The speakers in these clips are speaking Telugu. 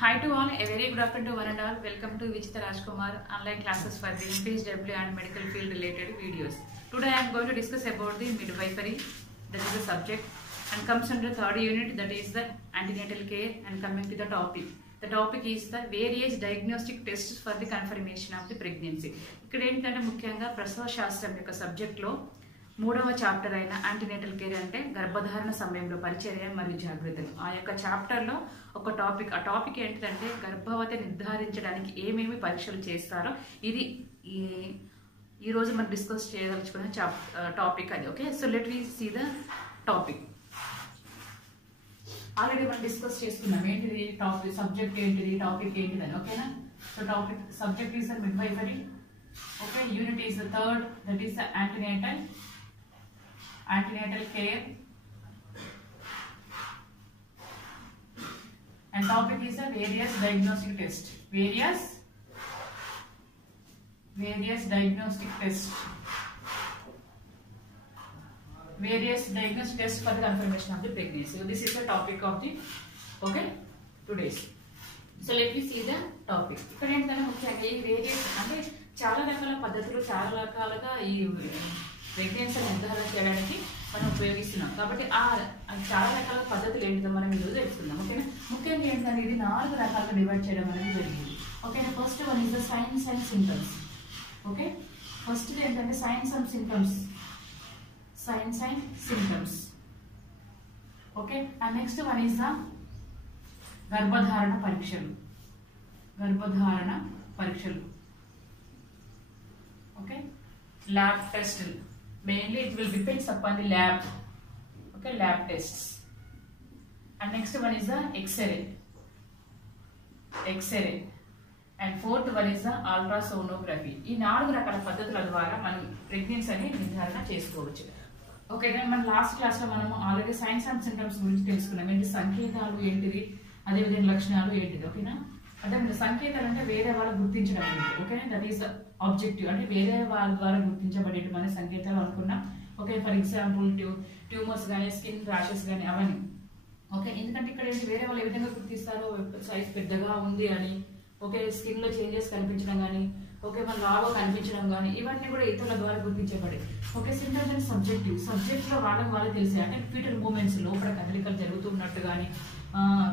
Hi to all, a very good afternoon to one and all. Welcome to Vichita Rajkumar online classes for the MPHW and medical field related videos. Today I am going to discuss about the midwifery, that is the subject, and comes under third unit, that is the antenatal care. And coming to the topic. The topic is the various diagnostic tests for the confirmation of the pregnancy. ఇక్కడ ఏంటంటే ముఖ్యంగా ప్రసవ శాస్త్రం యొక్క సబ్జెక్ట్ లో మూడవ చాప్టర్ అయిన యాంటీనేటల్ కేర్ అంటే గర్భధారణ సమయంలో పరిచర్య మరియు జాగ్రత్తలు. ఆ యొక్క చాప్టర్ లో ఒక టాపిక్, ఆ టాపిక్ ఏంటంటే గర్భవతి నిర్ధారించడానికి ఏమేమి పరీక్షలు చేస్తారో ఇది ఈ రోజు మనం డిస్కస్ చేయదలుచుకున్న టాపిక్ అది. Okay, so let we see the topic. Already మనం డిస్కస్ చేసుకున్నాం ఏంటిది టాపిక్, సబ్జెక్ట్ ఏంటిది, టాపిక్ ఏంటిదని. ఓకేనా, so topic subject is the midwifery. Okay, unit is the third, that is the antenatal care, and topic is the various diagnostic tests. Various diagnostic tests. Various diagnostic tests for the confirmation of the pregnancy. So this is the topic of the today's. So let me see the topic. ఇక్కడ ఏంటంటే ముఖ్యంగా ఈ వేరియస్ అంటే చాలా రకాల పద్ధతులు, చాలా రకాలుగా ఈ ప్రెగ్నెన్సీ నిర్ధారణ చేయడానికి మనం ఉపయోగిస్తున్నాం. కాబట్టి చాలా రకాల పద్ధతులు ఏంటిదో మనం ఈరోజు తెలుసుకుందాం. ఓకేనా, ముఖ్యంగా ఏంటంటే ఇది 4 రకాలుగా డివైడ్ చేయడం అనేది జరిగింది. ఓకేనా, first one is the signs and symptoms. Okay, first ఏంటంటే signs and symptoms. Okay, and next one is the గర్భధారణ పరీక్షలు. ఓకే, ల్యాబ్ టెస్టులు. Mainly it will depends upon the lab. Okay, lab tests. And next one is the X-ray. And fourth one is the ultrasonography. ఈ 4 రకాల పద్ధతుల ద్వారా మనం ప్రెగ్నెన్సీని నిర్ధారణ చేసుకోవచ్చు. ఓకే, మన లాస్ట్ క్లాస్ లో మనం ఆల్రెడీ సైన్స్ అండ్ సింటమ్స్ గురించి తెలుసుకున్నాం. ఏంటి సంకేతాలు ఏంటిది, అదేవిధంగా లక్షణాలు ఏంటిది. ఓకేనా, అంటే సంకేతాలు అంటే వేరే వాళ్ళు గుర్తించడం అనేది. ఓకేనా, దట్ ఈస్ ఆబ్జెక్టివ్, అంటే వేరే వాళ్ళ ద్వారా గుర్తించబడేటువంటి సంకేతాలు అనుకున్నాం. ఓకే, ఫర్ ఎగ్జాంపుల్ ట్యూమర్స్ కానీ, స్కిన్ ర్యాషెస్ కానీ అవన్నీ. ఓకే, ఎందుకంటే ఇక్కడ ఏంటి వేరే వాళ్ళు ఏ విధంగా గుర్తిస్తారో, సైజ్ పెద్దగా ఉంది అని, ఓకే, స్కిన్ లో చేంజెస్ కనిపించడం కానీ, ఓకే, మన లాగా కనిపించడం కానీ, ఇవన్నీ కూడా ఇతరుల ద్వారా గుర్తించబడే. ఓకే, సింటమ్స్ అండ్ సబ్జెక్ట్ లో వాళ్ళు తెలిసే, అంటే ఫీటల్ మూమెంట్స్ లోపల కదలికలు జరుగుతున్నట్టు కానీ,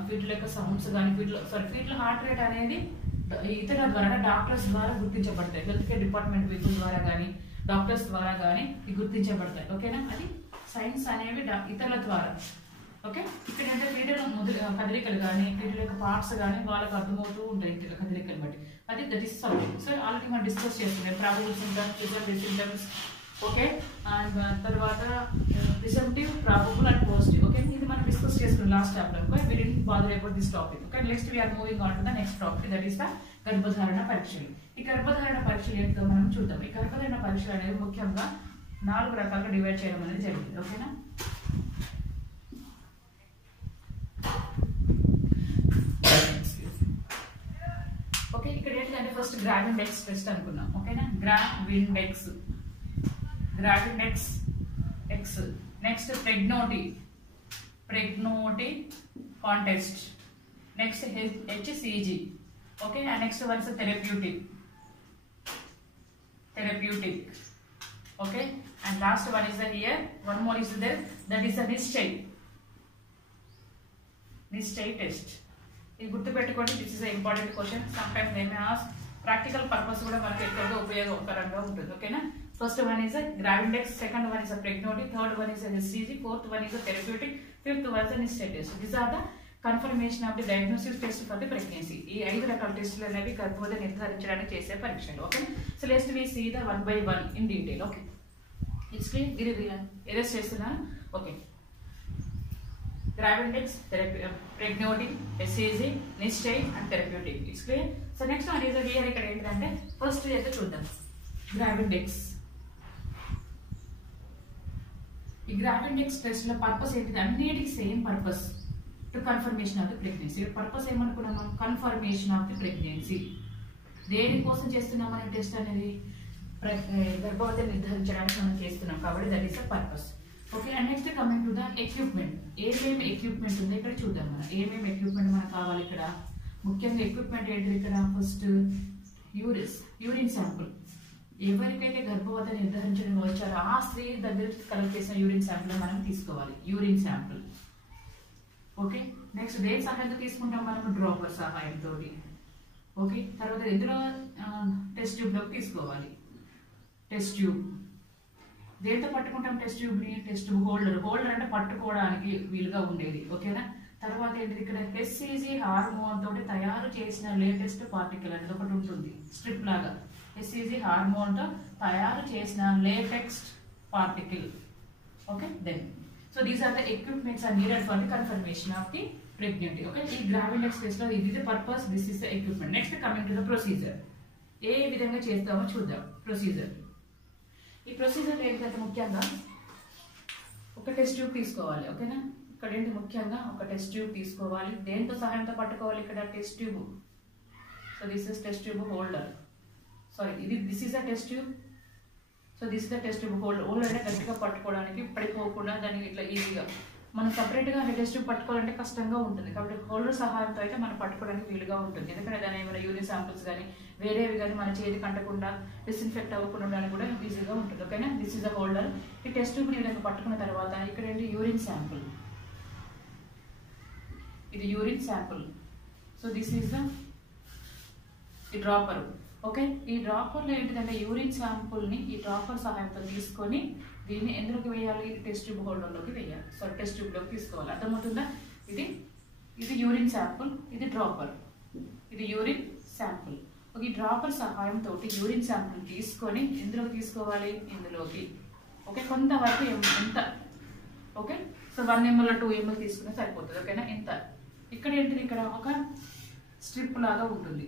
ఫీటల్ యొక్క సౌండ్స్ కానీ, ఫీటల్ హార్ట్ రేట్ అనేది ఇతరుల ద్వారా, డాక్టర్స్ ద్వారా గుర్తించబడతాయి. హెల్త్ కేర్ డిపార్ట్మెంట్ పీపుల్ ద్వారా కానీ, డాక్టర్స్ ద్వారా కానీ గుర్తించబడతాయి. ఓకేనా, అది సైన్స్ అనేవి ఇతరుల ద్వారా. ఓకే, ఇక్కడ అంటే ఫీటల్ కదలికలు కానీ, ఫీటల్ యొక్క పార్ట్స్ కానీ వాళ్ళకి అర్థమవుతూ ఉంటాయి కదలికలు బట్టి. అది that is subject. So already మనం డిస్కస్ చేస్తున్నాం probable symptoms, presumptive symptoms. Okay, and తర్వాత presumptive, probable and positive. Okay, ఇది మనం డిస్కస్ చేసుకున్నాం last chapter. Okay, we didn't bother about this topic. Okay, next we are moving on to the next topic, that is the గర్భధారణ పరీక్షలు. ఈ గర్భధారణ పరీక్షలు ఏంటో మనం చూద్దాం. ఈ గర్భధారణ పరీక్షలు అనేది ముఖ్యంగా 4 రకాలుగా డివైడ్ చేయడం అనేది జరిగింది. ఓకేనా, ఓకే, ఇక్కడ ఏంటంటే ఫస్ట్ గ్రావిండెక్స్ టెస్ట్ అనుకున్నాం. ఓకేనా, Gravindex. Next Pregnosticon contest. Next HCG. Okay, and next one is therapeutic. Okay, and last one is one more is there, that is the Nishchay test. ఇది గుర్తుపెట్టుకోండి, this is important question. Sometimes they may ask. Practical purpose కూడా మనకి ఎక్కువగా ఉపయోగకరంగా ఉంటుంది. ఓకేనా, first one is Gravindex, second one is Pregnosticon, third one is HCG, fourth one is therapeutic, fifth one is Nishchay test. These are the confirmation of the diagnostic test for the pregnancy. ఈ 5 రకాల టెస్టులు అనేవి గర్భవతి నిర్ధారించడానికి చేసే పరీక్షలు. Okay, so let's we see the one by one in detail. Okay, it's clear. ఇది ఎరేస్ చేస్తున్నాను. Okay, Gravindex, Pregnosticon, HCG, Nishchay and therapeutic. It's clear. So next one is here. ఇక్కడ ఏంటంటే ఫస్ట్ అయితే చూద్దాం గ్రావిండెక్స్. ఈ గ్రావిండెక్స్ టెస్ట్ లో పర్పస్ ఏంటిది, అన్నిటికీ same purpose, to confirmation of the pregnancy. Purpose ఏమనుకున్నాం, కన్ఫర్మేషన్ ఆఫ్ ది ప్రెగ్నెన్సీ. దేనికోసం చేస్తున్నాం మన టెస్ట్ అనేది, గర్భవతి నిర్ధారించడానికి మనం చేస్తున్నాం. కాబట్టి that is the purpose. Okay, and next coming to the equipment. ఏమేమి equipment ఉంది ఇక్కడ చూద్దాం మనం. ఏమేమి equipment మనకు కావాలి ఇక్కడ. ముఖ్యంగా ఎక్విప్మెంట్ ఏంటి ఇక్కడ? First urine sample. ఎవరికైతే గర్భవత నిర్ధారించడం వచ్చారో ఆ స్త్రీ దగ్గర కలెక్ట్ చేసిన యూరిన్ శాంపుల్ మనం తీసుకోవాలి, యూరిన్ శాంపుల్. ఓకే, నెక్స్ట్ దేని సహాయంతో తీసుకుంటాం మనం? డ్రాపర్ సహాయంతో. ఓకే, తర్వాత ఇందులో టెస్ట్ ట్యూబ్లోకి తీసుకోవాలి. టెస్ట్ ట్యూబ్ దేంతో పట్టుకుంటాం? టెస్ట్ ట్యూబ్ని టెస్ట్ ట్యూబ్ హోల్డర్ అంటే పట్టుకోవడానికి వీలుగా ఉండేది. ఓకేనా? తర్వాత ఏంటిది ఇక్కడ? హెచ్సిజి హార్మోన్ తోటి తయారు చేసిన లేటెస్ట్ పార్టికల్ అనేది ఒకటి ఉంటుంది, స్ట్రిప్ లాగా. హెచ్సిజి హార్మోన్ తో తయారు చేసిన latest particle. Okay, then so these are the equipments are needed for the confirmation of the pregnancy. Okay, ఈ గ్రావిడెక్స్ టెస్ట్ లో ఇది the purpose, this is the equipment. Next coming to the procedure. ఏ విధంగా చేస్తామో చూద్దాం. ప్రొసీజర్. ఈ ప్రొసీజర్ ఏంటంటే ముఖ్యంగా ఒక టెస్ట్ ట్యూబ్ తీసుకోవాలి. ఓకేనా? ఇక్కడ ఏంటి ముఖ్యంగా ఒక టెస్ట్ ట్యూబ్ తీసుకోవాలి. దేంతో సహాయంతో పట్టుకోవాలి? ఇక్కడ test tube. So this is test tube holder. Sorry, this is the test tube. So this is the test tube holder అంటే గట్టిగా పట్టుకోవడానికి, పడిపోకుండా దాన్ని ఇట్లా ఈజీగా. మనం సపరేట్గా టెస్ట్ ట్యూబ్ పట్టుకోవాలంటే కష్టంగా ఉంటుంది, కాబట్టి హోల్డర్ సహాయంతో అయితే మనం పట్టుకోవడానికి వీలుగా ఉంటుంది. ఎందుకంటే దాని ఏమైనా యూరిన్ శాంపిల్స్ కానీ వేరేవి కానీ మన చేతికి అంటకుండా డిస్ఇన్ఫెక్ట్ అవ్వకుండా ఉండడానికి కూడా ఈజీగా ఉంటుంది. ఓకేనా? This is the holder. ఈ టెస్ట్ ట్యూబ్ని ఈ విధంగా పట్టుకున్న తర్వాత ఇక్కడ ఏంటి? Urine sample. ఇది urine sample. So this is the dropper. Okay, ఈ డ్రాపర్లో ఏంటిదంటే యూరిన్ శాంపుల్ని ఈ డ్రాపర్ సహాయంతో తీసుకొని దీన్ని ఎందులోకి వేయాలి? టెస్ట్ ట్యూబ్ హోల్డర్లోకి వేయాలి. సో టెస్ట్ ట్యూబ్లోకి తీసుకోవాలి. అర్థమవుతుందా? ఇది యూరిన్ శాంపుల్, ఇది డ్రాపర్, ఇది యూరిన్ శాంపుల్. ఈ డ్రాపర్ సహాయంతో యూరిన్ శాంపుల్ తీసుకొని ఎందులోకి తీసుకోవాలి? ఇందులోకి. ఓకే, కొంతవరకు ఎంత? ఓకే, సో 1 ml 2 ml తీసుకునే సరిపోతుంది. ఓకేనా? ఇంత. ఇక్కడ ఏంటిది? ఇక్కడ ఒక స్ట్రిప్ లాగా ఉంటుంది.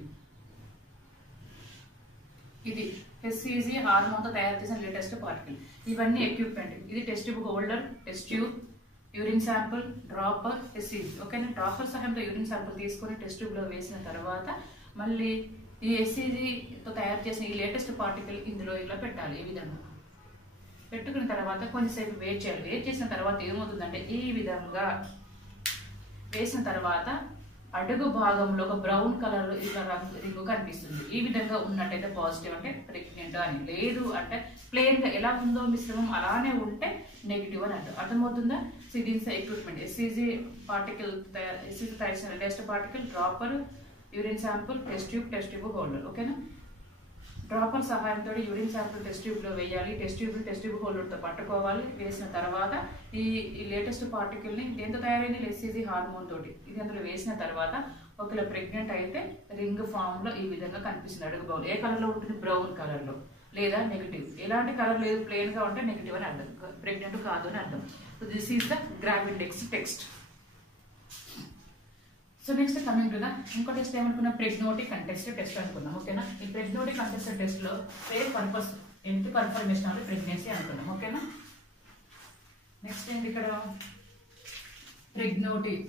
ఇది హెచ్సిజి హార్మోన్తో తయారు చేసిన లేటెస్ట్ పార్టికల్. ఇవన్నీ ఎక్విప్మెంట్. ఇది test tube holder, test tube, urine sample, dropper, HCG. ఓకేనా? డ్రాపర్ సహాయంతో యూరిన్ శాంపుల్ తీసుకొని టెస్ట్ ట్యూబ్లో వేసిన తర్వాత మళ్ళీ ఈ హెచ్సిజితో తయారు చేసిన ఈ లేటెస్ట్ పార్టికల్ ఇందులో ఇలా పెట్టాలి. ఈ విధంగా పెట్టుకున్న తర్వాత కొంచెంసేపు వెయిట్ చేయాలి. వెయిట్ చేసిన తర్వాత ఏమవుతుందంటే ఈ విధంగా వేసిన తర్వాత అడుగు భాగంలో ఒక బ్రౌన్ కలర్ ఇట్లా రింగు కనిపిస్తుంది. ఈ విధంగా ఉన్నట్టయితే పాజిటివ్ అంటే ప్రెగ్నెంట్ అని, లేదు అంటే ప్లెయిన్ గా ఎలా ఉందో మిశ్రమం అలానే ఉంటే నెగిటివ్ అని అంటారు. అర్థమవుతుందా? సో దీని ఎక్విప్మెంట్ హెచ్సిజి పార్టికల్ హెచ్సిజి తయారు చేసిన test particle, dropper, urine sample, test tube holder. ఓకేనా? డ్రాపర్ సహాయంతో యూరిన్ శాంపుల్ టెస్ట్ ట్యూబ్లో వేయాలి. టెస్ట్ ట్యూబ్ హోల్డర్తో పట్టుకోవాలి. వేసిన తర్వాత ఈ లేటెస్ట్ పార్టికల్ని దేంతో తయారైంది? హెచ్సిజి హార్మోన్ తోటి. ఇది అందులో వేసిన తర్వాత ఒకవేళ ప్రెగ్నెంట్ అయితే రింగ్ ఫామ్ లో ఈ విధంగా కనిపిస్తుంది అడుగు భాగంలో. ఏ కలర్ లో ఉంటుంది? బ్రౌన్ కలర్ లో. లేదా నెగిటివ్. ఎలాంటి కలర్ లేదు, ప్లెయిన్ గా ఉంటే నెగిటివ్ అని అర్థం, ప్రెగ్నెంట్ కాదు అని అర్థం. So this is the Gravindex test. So next coming to the ఇంకో టెస్ట్ ఏమనుకున్నాం? ప్రెగ్నోటిక్ కంటెస్టెడ్ టెస్ట్ అనుకున్నాం. ఓకేనా? ఈ ప్రెగ్నోటిక్ కంటెస్టెడ్ టెస్ట్ లో సేమ్ పర్పస్ ఏంటి? కన్ఫర్మేషన్ ఆఫ్ ప్రెగ్నెన్సీ అనుకున్నాం. ఓకేనా? నెక్స్ట్ ఏంటి ఇక్కడ? ప్రెగ్నోటిక్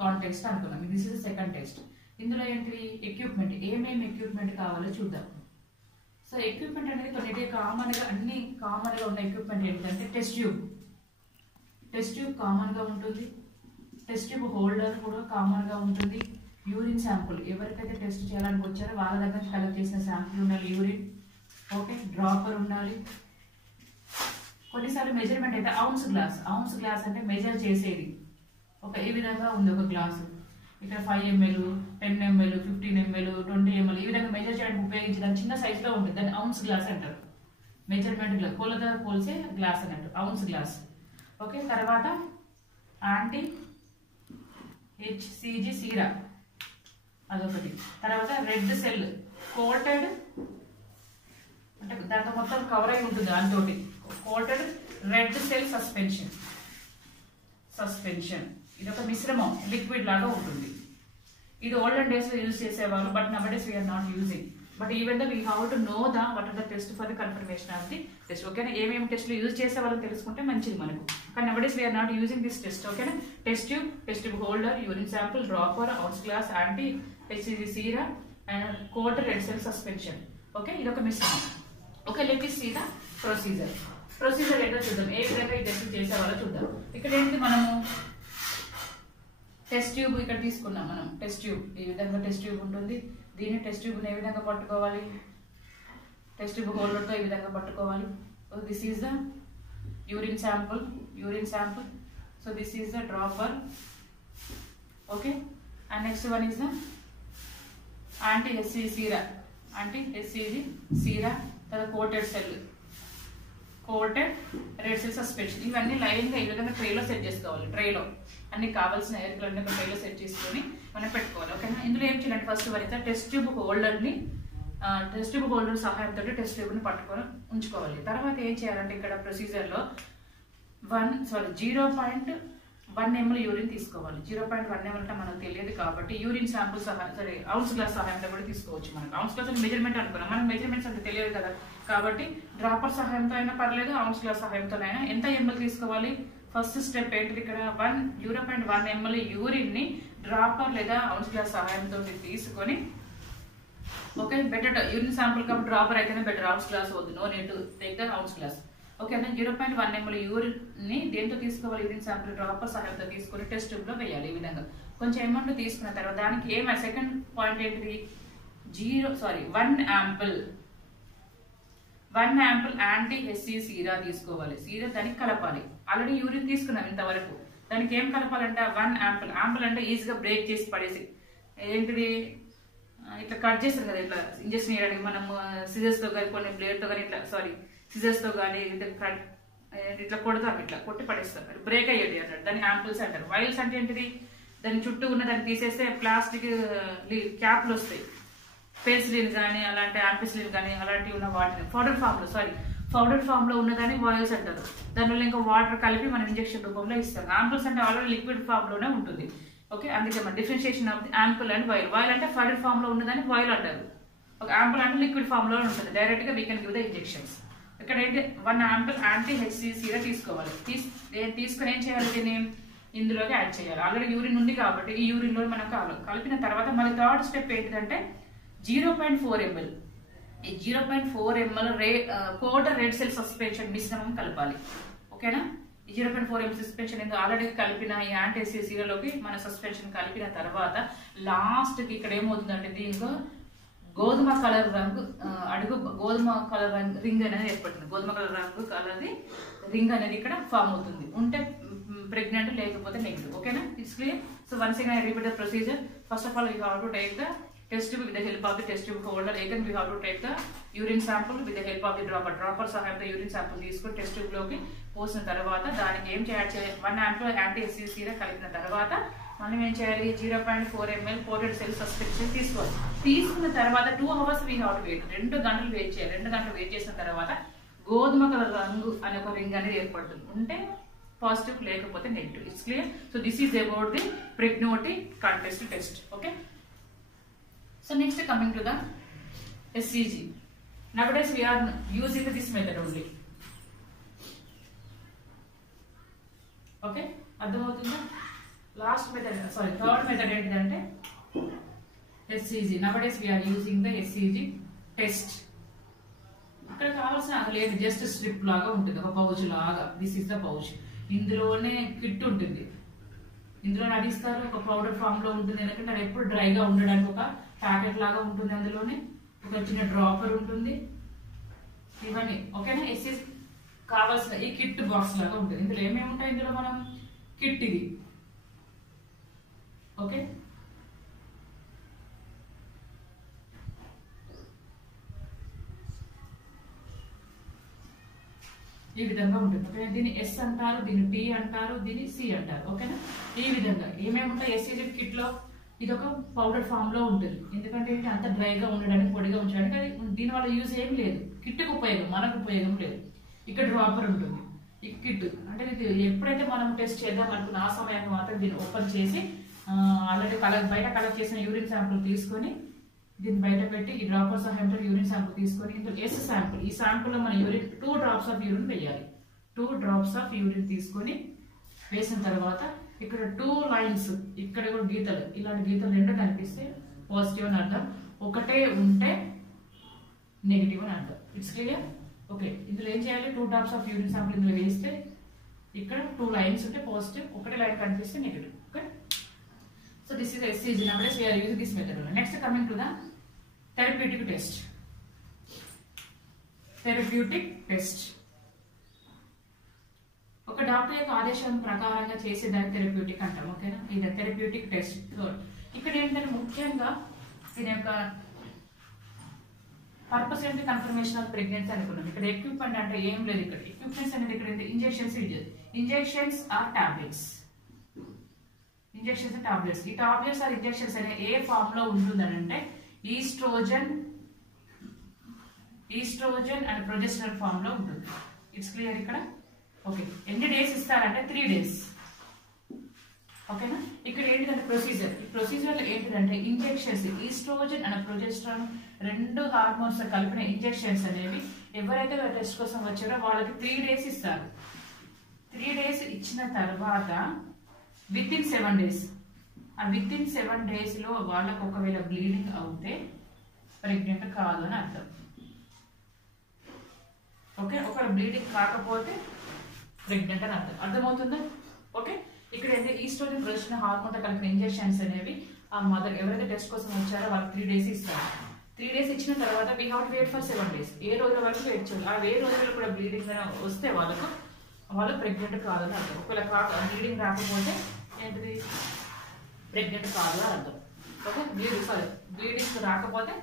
కాంటెస్ట్ అనుకున్నాం. This is second test. ఇందులో ఏంటి? ఎక్విప్మెంట్. ఏమేమి ఎక్విప్మెంట్ కావాలో చూద్దాం. సో ఎక్విప్మెంట్ అనేది కొన్ని అన్ని కామన్ గా ఉన్న ఎక్విప్మెంట్ ఏంటంటే టెస్ట్ ట్యూబ్ కామన్ గా ఉంటుంది. టెస్ట్ ట్యూబ్ హోల్డర్ కూడా కామన్ గా ఉంటుంది. యూరిన్ శాంపుల్ ఎవరికైతే టెస్ట్ చేయాలని వచ్చారో వాళ్ళ దగ్గర కలెక్ట్ చేసిన శాంపుల్ ఉండాలి, యూరిన్. ఓకే, డ్రాపర్ ఉండాలి. కొన్నిసార్లు మెజర్మెంట్ అయితే ఔన్స్ గ్లాస్ అంటే మెజర్ చేసేది. ఓకే, ఈ విధంగా ఉంది ఒక గ్లాసు. ఇక్కడ 5 ml, 10 ml, 15 ml, 20 ml ఈ విధంగా మెజర్ చేయడానికి ఉపయోగించడానికి చిన్న సైజులో ఉంటుంది. దాన్ని ఔన్స్ గ్లాస్ అంటారు. మెజర్మెంట్ గ్లాస్, కొలత కొలిసే గ్లాస్ అన్నట్టు, ఔన్స్ గ్లాస్. ఓకే, తర్వాత యాంటీ హెచ్సిజి సీరా అదొకటి. తర్వాత రెడ్ సెల్ కోటెడ్ అంటే దాంతో మొత్తం కవర్ అయి ఉంటుంది. దాంతో కోటెడ్ రెడ్ సెల్ సస్పెన్షన్ ఇది ఒక మిశ్రమం, లిక్విడ్ లాగా ఉంటుంది. ఇది ఓల్డెన్ డేస్ లో యూజ్ చేసేవాళ్ళు, but nowadays we are not using. But even though we have to know what are the test for the confirmation of the test. ఓకేనా? ఏమేమి టెస్ట్లు యూజ్ చేసే వాళ్ళని తెలుసుకుంటే మంచిది మనకు. కానీ nowadays we are not using this test. ఓకేనా? Test tube holder, urine sample, dropper, ounce glass, anti HCG sera and coated red cell suspension. Okay, ఇది ఒక మిశ్రమం. Okay, let us see the procedure ఏంటో చూద్దాం. ఏ విధంగా ఈ టెస్ట్ చేసేవాళ్ళో చూద్దాం. ఇక్కడ ఏంటి? మనము టెస్ట్ ట్యూబ్ ఇక్కడ తీసుకున్నాం మనం. టెస్ట్ ట్యూబ్ ఈ విధంగా టెస్ట్ ట్యూబ్ ఉంటుంది. దీన్ని టెస్ట్ ట్యూబ్ని ఏ విధంగా పట్టుకోవాలి, టెస్ట్ ట్యూబ్ హోల్డర్తో ఈ విధంగా పట్టుకోవాలి. This is the urine sample, so this is the dropper. Okay, and next one is the anti HCG sera, తర్వాత కోటెడ్ రెడ్ సెల్ సస్పెన్షన్. ఇవన్నీ లైన్గా ఈ విధంగా ట్రేలో సెట్ చేసుకోవాలి. ట్రేలో అన్ని కావాల్సిన ఎరుకులన్నీ ఒక ట్రేలో సెట్ చేసుకొని మనం పెట్టుకోవాలి. ఓకేనా, ఇందులో ఏం చేయాలంటే ఫస్ట్ వరకు టెస్ట్ ట్యూబ్ హోల్డర్ సహాయంతో టెస్ట్ ట్యూబ్ని పట్టుకొని ఉంచుకోవాలి. తర్వాత ఏం చేయాలంటే ఇక్కడ ప్రొసీజర్లో 0.1 ml యూరిన్ తీసుకోవాలి. 0.1 ml అంటే మనకు తెలియదు కాబట్టి యూరిన్ శాంపుల్ ఔన్స్ గ్లాస్ సహాయంతో కూడా తీసుకోవచ్చు. మనకు ఔన్స్ గ్లాస్ మెజర్మెంట్ అనుకున్నాం, మనకు మెజర్మెంట్స్ అంటే తెలియదు కదా, కాబట్టి డ్రాపర్ సహాయంతో అయినా పర్లేదు, ఔన్స్ గ్లాస్ సహాయంతోనైనా. ఎంత ఎంఎల్ తీసుకోవాలి, ఫస్ట్ స్టెప్ ఏంటిది ఇక్కడ 0.1 ml యూరిన్ ని డ్రాపర్ లేదా ఔన్స్ గ్లాస్ సహాయంతో తీసుకొని, ఓకే, బెటర్ యూరిన్ శాంపుల్ కాబట్టి డ్రాపర్ అయితేనే బెటర్, ఔన్స్ గ్లాస్ వద్దు, no need to take the ounce glass. Okay, అంటే 0.1 ml యూరిన్ ని దేంతో తీసుకోవాలి, యూరిన్ శాంపుల్ డ్రాపర్ సహాయంతో తీసుకొని టెస్ట్ ట్యూబ్ లో వేయాలి. ఈ విధంగా కొంచెం అమౌంట్ తీసుకున్న తర్వాత దానికి సెకండ్ పాయింట్ ఏంటిది, 1 యాంపిల్ యాంటీ-హెచ్సిజి సీరా తీసుకోవాలి. సీరా దానికి కలపాలి. ఆల్రెడీ యూరిన్ తీసుకున్నాం ఇంతవరకు, దానికి ఏం కలపాలంటే 1 యాంపిల్ అంటే ఈజీగా బ్రేక్ చేసి పడేసి, ఏంటిది ఇట్లా కట్ చేస్తారు కదా, ఇట్లా ఇంజెక్షన్ వేయడానికి మనం సిజర్స్ తో కానీ కొన్ని బ్లేడ్ తో కానీ సిజర్స్ తో కానీ ఇట్లా కొడతాం, ఇట్లా కొట్టి పడేస్తాం, బ్రేక్ అయ్యేది అన్నట్టు, దాన్ని యాంపిల్స్ అంటారు. వైల్స్ అంటే ఏంటిది, దాని చుట్టూ ఉన్న దాన్ని తీసేస్తే ప్లాస్టిక్ క్యాప్లు వస్తాయి, పెన్సిలిన్ కానీ అలాంటి యాంపిసిలిన్ కానీ అలాంటివి ఉన్న వాటిని పౌడర్ ఫామ్ లో ఉన్నదాన్ని వాయిల్స్ అంటారు. దానివల్ల ఇంకా వాటర్ కలిపి మనం ఇంజెక్షన్ రూపంలో ఇస్తాం. యాంపిల్స్ అంటే ఆల్రెడీ లిక్విడ్ ఫామ్ లోనే ఉంటుంది. ఓకే, అందుకే మన differentiation of ample and while. While అంటే పౌడర్ ఫామ్ లో ఉన్నదాన్ని వైల్ అంటారు. ఒక యాంపిల్ అంటే లిక్విడ్ ఫామ్ లో ఉంటుంది, డైరెక్ట్ గా we can give the injections. ఇక్కడ ఏంటి 1 యాంపిల్ యాంటీ-హెచ్సిజి సీరా తీసుకోవాలి. తీసుకుని ఏం చేయాలి, దీన్ని ఇందులోకి యాడ్ చేయాలి. ఆల్రెడీ యూరిన్ ఉంది కాబట్టి ఈ యూరిన్ లో మనం కలిపిన తర్వాత మళ్ళీ థర్డ్ స్టెప్ ఏంటిదంటే 0.4 ml ఈ 0.4 ml coated red cell suspension మిశ్రమం కలపాలి. ఓకేనా, ఈ 0.4 ml సస్పెన్షన్ ఎందుకు ఆల్రెడీ కలిపిన ఈ యాంటీ-హెచ్సిజి సీరాలోకి మన సస్పెన్షన్ కలిపిన తర్వాత లాస్ట్ కి ఇక్కడ ఏమవుతుందంటే దీంట్లో గోధుమ కలర్ రంగు రింగ్ అనేది ఏర్పడుతుంది. గోధుమ కలర్ రంగు రింగ్ అనేది ఇక్కడ ఫామ్ అవుతుంది. ఉంటే ప్రెగ్నెంట్, లేకపోతే నెగిటివ్. ఓకేనా, it's clear. So once again I repeat the procedure. First of all we have to take the test tube with the help of the test tube holder. Again we have to take the urine sample with the help of the dropper సహాయంతో యూరిన్ శాంపుల్ తీసుకొని టెస్ట్ ట్యూబ్ లోకి పోసిన తర్వాత దానికి ఏం చేయాలి, 1 యాంపిల్ యాంటీ-హెచ్సిజి సీరా కలిపిన తర్వాత మనం ఏం చేయాలి, 0.4 ml కోటెడ్ సెల్ సస్పెన్షన్ తీసుకోవాలి. తీసుకున్న తర్వాత 2 hours we have to wait. 2 గంటలు వెయిట్ చేయాలి. 2 గంటలు వెయిట్ చేసిన తర్వాత గోధుమ కలర్ రంగు అనే ఒక రింగ్ అనేది ఏర్పడుతుంది. ఉంటే పాజిటివ్, లేకపోతే negative. It's clear. So this is about the Pregnosticon contest test. Okay, so next coming to the SCG. Nowadays we are using this method only. Okay, అర్థమవుతుందా? లాస్ట్ మెథడ్ థర్డ్ మెథడ్ ఏంటంటే SCG. Nowadays we are using the SCG test. ఇక్కడ కావాల్సిన లేదు, జస్ట్ స్ట్రిప్ లాగా ఉంటుంది, ఒక పౌచ్ లాగా. This is the pouch. ఇందులోనే కిట్ ఉంటుంది, ఇందులో నడిస్తారు, ఒక పౌడర్ ఫామ్ లో ఉంటుంది. ఎందుకంటే అది ఎప్పుడు డ్రైగా ఉండడానికి ఒక ప్యాకెట్ లాగా ఉంటుంది. అందులోనే ఒక చిన్న డ్రాపర్ ఉంటుంది. ఇవన్నీ ఓకేనా, ఎస్ఎస్ కావాల్సిన ఈ కిట్ బాక్స్ లాగా ఉంటుంది. ఇందులో ఏమేమి ఉంటాయి, ఇందులో మనం కిట్ ఇది. ఓకే, ఈ విధంగా ఉంటుంది. ఓకేనా, దీన్ని ఎస్ అంటారు, దీన్ని టీ అంటారు, దీన్ని సి అంటారు. ఓకేనా, ఈ విధంగా ఏమేమి ఉంటాయి ఎస్సీజీ కిట్ లో. ఇది ఒక పౌడర్ ఫామ్ లో ఉంటుంది. ఎందుకంటే అంత డ్రైగా ఉండడానికి, పొడిగా ఉంచడానికి. అది దీనివల్ల యూజ్ ఏం లేదు, కిట్కి ఉపయోగం, మనకు ఉపయోగం లేదు. ఇక్కడ డ్రాపర్ ఉంటుంది. ఈ కిట్ అంటే ఎప్పుడైతే మనం టెస్ట్ చేద్దాం అనుకున్న ఆ సమయాన్ని మాత్రం దీన్ని ఓపెన్ చేసి ఆల్రెడీ బయట కలెక్ట్ చేసిన యూరిన్ శాంపుల్ తీసుకొని దీన్ని బయట పెట్టి ఈ డ్రాపర్ సహాయంతో యూరిన్ శాంపుల్ తీసుకొని ఇందులో ఎస్ శాంపుల్, ఈ శాంపుల్ లో మన యూరిన్ 2 drops ఆఫ్ యూరిన్ వేయాలి. 2 drops ఆఫ్ యూరిన్ తీసుకొని వేసిన తర్వాత ఇక్కడ 2 lines, ఇక్కడ కూడా గీతలు, ఇలాంటి గీతలు 2 కనిపిస్తే పాజిటివ్ అని అర్థం, ఒకటే ఉంటే నెగిటివ్ అని అర్థం. It's clear. ఓకే, ఇందులో ఏం చేయాలి, 2 drops ఆఫ్ యూరిన్ శాంపుల్ ఇందులో వేస్తే ఇక్కడ 2 lines ఉంటే పాజిటివ్, ఒకటే లైన్ కనిపిస్తే negative. Okay, this is SCG. Nowadays we are using this method. Next, coming to the therapeutic test. Therapeutic test. ఒక డాక్టర్ యొక్క ఆదేశం ప్రకారంగా చేసే దాన్ని థెరప్యూటిక్ అంటాం. ఓకేనా, ఇది థెరప్యూటిక్ టెస్ట్. ఇక్కడ ఏంటంటే ముఖ్యంగా దీని యొక్క పర్పస్ ఏంటి, కన్ఫర్మేషన్ ఆఫ్ ప్రెగ్నెన్సీ అనుకున్నాం. ఇక్కడ ఎక్విప్మెంట్ అంటే ఏం లేదు. ఇక్కడ ఎక్విప్మెంట్స్ అనేది ఇక్కడ injections injections or tablets. Injections tablets. ఈ టాబ్లెట్స్ ఆర్ ఇంజెక్షన్స్ అనే ఏ ఫామ్ లో ఉంటుందని అంటే ఈస్ట్రోజన్ అండ్ ప్రొజెస్టరాన్ ఫామ్ లో ఉంటుంది. ఇట్స్ క్లియర్ ఇక్కడ. ఓకే, ఎన్ని డేస్ ఇస్తారంటే 3 days. ఓకేనా, ఇక్కడ ఏంటిదంటే ప్రొసీజర్. ఈ ప్రొసీజర్ ఏంటిదంటే injections, oestrogen and progesterone 2 hormones కలిపిన ఇంజెక్షన్స్ అనేవి ఎవరైతే టెస్ట్ కోసం వచ్చారో వాళ్ళకి 3 days ఇస్తారు. 3 days ఇచ్చిన తర్వాత వితిన్ 7 days, ఆ వితిన్ 7 days లో వాళ్ళకు ఒకవేళ బ్లీడింగ్ అవుతే ప్రెగ్నెంట్ కాదు అని అర్థం. ఓకే, ఒకవేళ బ్లీడింగ్ కాకపోతే ప్రెగ్నెంట్ అని అర్థం. అర్థమవుతుందా? ఓకే, ఇక్కడ అయితే ఈస్ట్రోజన్ ప్రొజెస్టరాన్ హార్మోన్ కలిపిన ఇంజెక్షన్స్ అనేవి ఆ మదర్ ఎవరైతే టెస్ట్ కోసం వచ్చారో వాళ్ళకి 3 days ఇస్తారు. 3 days ఇచ్చిన తర్వాత we have to wait for 7 days. ఏ రోజుల వరకు వెయిట్ చేయాలి. ఆ 7 రోజులు కూడా బ్లీడింగ్ వస్తే వాళ్ళు ప్రెగ్నెంట్ కాదని అర్థం. ఒకవేళ బ్లీడింగ్ రాకపోతే ఏంటిది, ప్రెగ్నెంట్ కాదు అని అర్థం. ఓకే, బ్లీడింగ్ రాకపోతే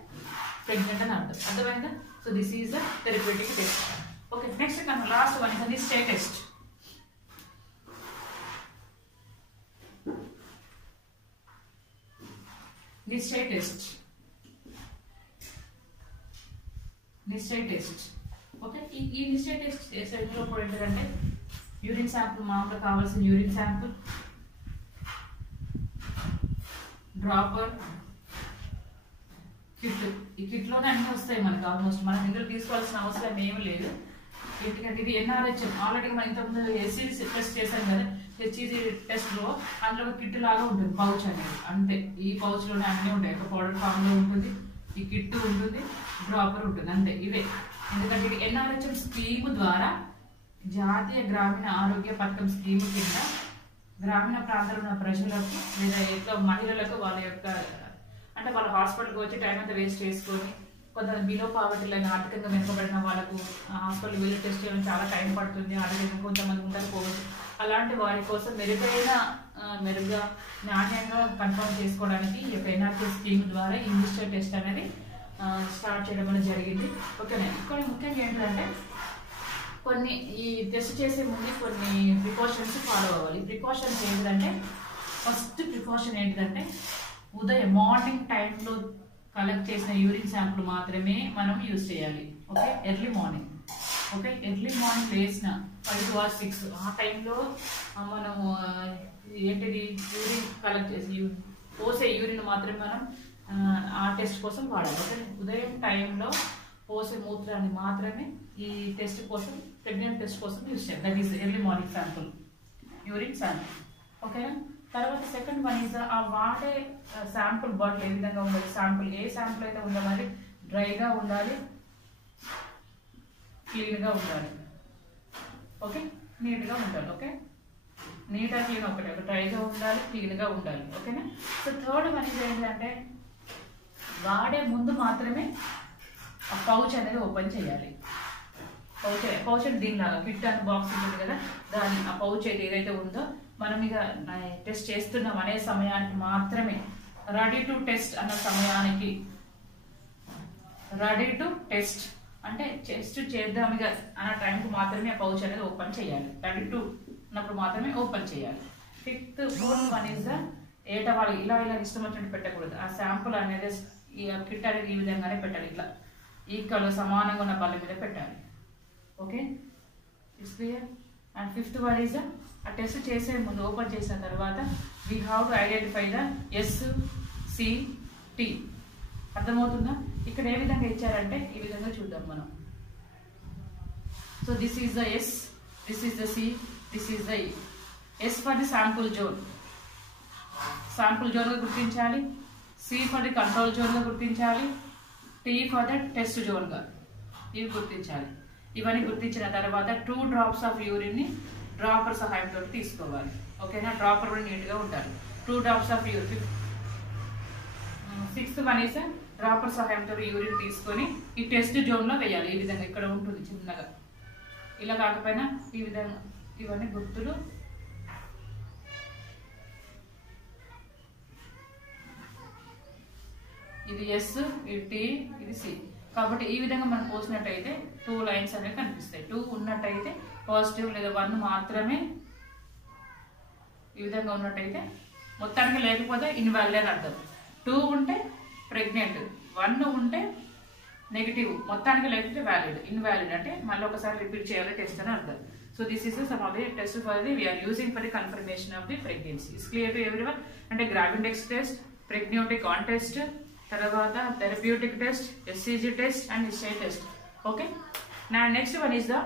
ప్రెగ్నెంట్ అని అర్థం. అర్థమైందా? So this is the therapeutic test. Okay, next last one is the stay test. నిశ్చయ టెస్ట్. ఓకే, ఈ నిశ్చయ టెస్ట్ చేసేలో కూడా ఏంటంటే యూరిన్ శాంపుల్, మామూలుగా కావాల్సిన యూరిన్ శాంపుల్, డ్రాపర్, కిట్. ఈ కిట్ లోనే అన్ని వస్తాయి మనకు. ఆల్మోస్ట్ మనం ఇందులో తీసుకోవాల్సిన అవసరం ఏమి లేదు. ఎందుకంటే ఇది ఎన్ఆర్హెచ్ఎం ఆల్రెడీ మనం ఇంతకుముందు ఎస్సీజీ టెస్ట్ చేశాం కదా. హెచ్ఈజీ టెస్ట్ లో అందులో ఒక కిట్ లాగా ఉంటుంది, పౌచ్ అనేది. అంతే, ఈ పౌచ్ లోనే అన్నీ ఉంటాయి. ఒక పౌడర్ ఫామ్ లో ఉంటుంది, ఈ కిట్ ఉంటుంది, డ్రాపర్ ఉంటుంది, అంతే. ఇవే. ఎందుకంటే ఇది ఎన్ఆర్హెచ్ఎం స్కీమ్ ద్వారా, జాతీయ గ్రామీణ ఆరోగ్య పథకం స్కీమ్ కింద గ్రామీణ ప్రాంతాల్లో ఉన్న ప్రజలకు లేదా ఎట్లా మహిళలకు వాళ్ళ యొక్క అంటే వాళ్ళ హాస్పిటల్కి వచ్చి టైం అంతా వేస్ట్ చేసుకొని, కొంతమంది బిలో పావర్టీ లైన్ ఆర్థికంగా వెనుకబడిన వాళ్ళకు హాస్పిటల్ వెళ్ళి టెస్ట్ చేయడం చాలా టైం పడుతుంది. ఆర్థికంగా కొంతమంది ఉంటారు పోవచ్చు. అలాంటి వారి కోసం మెరుగ్గా నాణ్యంగా కన్ఫర్మ్ చేసుకోవడానికి ఈ యొక్క ఎన్ఆర్టీ స్కీమ్ ద్వారా ఈ నిశ్చయ టెస్ట్ అనేది స్టార్ట్ చేయడం అనేది జరిగింది. ఓకేనా, ఇక్కడ ముఖ్యంగా ఏంటంటే కొన్ని ఈ టెస్ట్ చేసే ముందు కొన్ని ప్రికాషన్స్ ఫాలో అవ్వాలి. ప్రికాషన్స్ ఏంటంటే ఫస్ట్ ప్రికాషన్ ఏంటంటే ఉదయం మార్నింగ్ టైంలో కలెక్ట్ చేసిన యూరిన్ శాంపుల్ మాత్రమే మనం యూజ్ చేయాలి. Okay, early morning. Okay, early morning వేసిన 5 or 6 ఆ టైంలో మనం ఏంటిది యూరిన్ కలెక్ట్ చేసి పోసే యూరిన్ మాత్రమే మనం ఆ టెస్ట్ కోసం వాడాలి. ఓకే, ఉదయం టైంలో పోసే మూత్రాన్ని మాత్రమే ఈ టెస్ట్ కోసం, ప్రెగ్నెంట్ టెస్ట్ కోసం యూజ్ చేయాలి. That is early morning sample, urine sample. ఓకేనా, తర్వాత సెకండ్ వన్ ఈజ్ ఆ వాడే శాంపుల్ బాటిల్ ఏ విధంగా ఉండాలి. శాంపుల్ ఏ శాంపుల్ అయితే ఉండాలి, డ్రైగా ఉండాలి, క్లీన్గా ఉండాలి. ఓకే, నీట్గా ఉండాలి. ఓకే, నీట్ అండ్ క్లీన్ ఒకటే, డ్రైగా ఉండాలి, క్లీన్గా ఉండాలి. ఓకేనా. సో థర్డ్ వన్ ఈజ్ ఏంటంటే వాడే ముందు మాత్రమే ఆ పౌచ్ అనేది ఓపెన్ చేయాలి. పౌచ్ అంటే దీనిలాగా కిట్ అండ్ బాక్స్ ఉంటుంది కదా, దాని ఆ పౌచ్ అయితే ఏదైతే ఉందో మనం ఇక టెస్ట్ చేస్తున్నాం అనే సమయానికి మాత్రమే, రెడీ టు టెస్ట్ అన్న సమయానికి, రెడీ టు టెస్ట్ అంటే టెస్ట్ చేద్దాం ఇక అన్న టైంకి మాత్రమే ఆ పౌచ్ అనేది ఓపెన్ చేయాలి. రెడీ టు అన్నప్పుడు మాత్రమే ఓపెన్ చేయాలి. ఫోర్త్ వన్ ఈజ్ ద ఏటా వాళ్ళు ఇలా ఇష్టం వచ్చినట్టు పెట్టకూడదు. ఆ శాంపుల్ అనేది ఈ కిట్ అనేది ఈ విధంగానే పెట్టాలి. ఇట్లా ఈక్వల్ సమానంగా ఉన్న బల్ల మీద పెట్టాలి. Okay, it's clear. And fifth one is ఆ టెస్ట్ చేసే ముందు ఓపెన్ చేసిన తర్వాత we have to identify the SCT. అర్థమవుతుందా? ఇక్కడ ఏ విధంగా ఇచ్చారంటే ఈ విధంగా చూద్దాం మనం. So this is the S, this is the C, this is the E. S for the sample zone, sample జోన్గా గుర్తించాలి. C ఫర్ ది కంట్రోల్ జోన్గా గుర్తించాలి. T ఫర్ ద టెస్ట్ జోన్గా ఇవి గుర్తించాలి. ఇవన్నీ గుర్తించిన తర్వాత 2 drops ఆఫ్ యూరిన్ని డ్రాపర్ సహాయంతో తీసుకోవాలి. ఓకేనా, డ్రాపర్ కూడా నీట్గా ఉండాలి. 2 drops of urine. 6th one is dropper సహాయంతో యూరిన్ తీసుకొని ఈ టెస్ట్ జోన్ లో వేయాలి. ఈ విధంగా ఇక్కడ ఉంటుంది చిన్నగా, ఇలా కాకపోయినా ఈ విధంగా ఇవన్నీ గుర్తులు. ఇది ఎస్, ఇది టీ, ఇది సి. కాబట్టి ఈ విధంగా మనం పోసినట్టయితే 2 లైన్స్ అనేవి కనిపిస్తాయి. 2 ఉన్నట్టయితే పాజిటివ్, లేదా 1 మాత్రమే ఈ విధంగా ఉన్నట్టయితే మొత్తానికి, లేకపోతే ఇన్వాలిడ్ అని అర్థం. 2 ఉంటే ప్రెగ్నెంట్, 1 ఉంటే నెగిటివ్, మొత్తానికి లేకపోతే వ్యాలిడ్. ఇన్వాలిడ్ అంటే మళ్ళీ ఒకసారి రిపీట్ చేయాలి టెస్ట్ అని అర్థం. So this is some of the test for the we're using for the confirmation of the pregnancy. Is clear to everyone. అంటే gravindex test, pregnosticon test, తర్వాత therapeutic test, SCG test and SI test. Okay, నా next one is the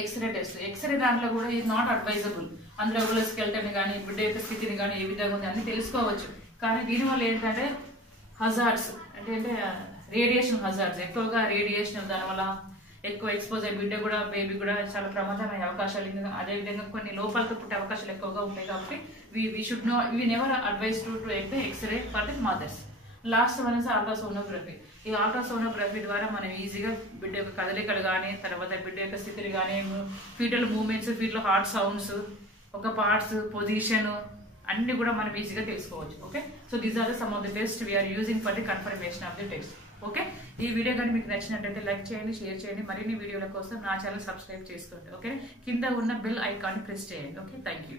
x-ray test. X-ray దాంట్లో కూడా ఇది నాట్ అడ్వైజబుల్. అందులో కూడా స్కెల్టన్ కానీ బిడ్డ యొక్క స్థితిని కానీ ఏ విధంగా ఉంది అన్ని తెలుసుకోవచ్చు. కానీ దీనివల్ల ఏంటంటే హజార్డ్స్ అంటే రేడియేషన్ హజార్డ్స్, ఎక్కువగా రేడియేషన్, దానివల్ల ఎక్కువ ఎక్స్పోజ్ అయ్యి బిడ్డ కూడా, బేబీ కూడా చాలా ప్రమాదమైన అవకాశాలు, అదేవిధంగా కొన్ని లోపాలతో పుట్టే అవకాశాలు ఎక్కువగా ఉంటాయి. కాబట్టి we should no, we never advise to take the X ray for the mothers. Last one is ultrasonography. ఈ అల్ట్రాసోనోగ్రఫీ ద్వారా మనం ఈజీగా బిడ్డ యొక్క కదలికలు కానీ, తర్వాత బిడ్డ యొక్క స్థితిని కానీ, foetal movements, foetal heart sounds, ఒక పార్ట్స్ పొజిషన్ అన్ని కూడా మనం ఈజీగా తెలుసుకోవచ్చు. Okay, so these are the some of the test we are using for the confirmation of the test. Okay, ఈ వీడియో కానీ మీకు నచ్చినట్టయితే లైక్ చేయండి, షేర్ చేయండి. మరిన్ని వీడియోల కోసం నా ఛానల్ సబ్స్క్రైబ్ చేసుకోండి. ఓకే, కింద ఉన్న బెల్ ఐకాన్ ప్రెస్ చేయండి. Okay, thank you.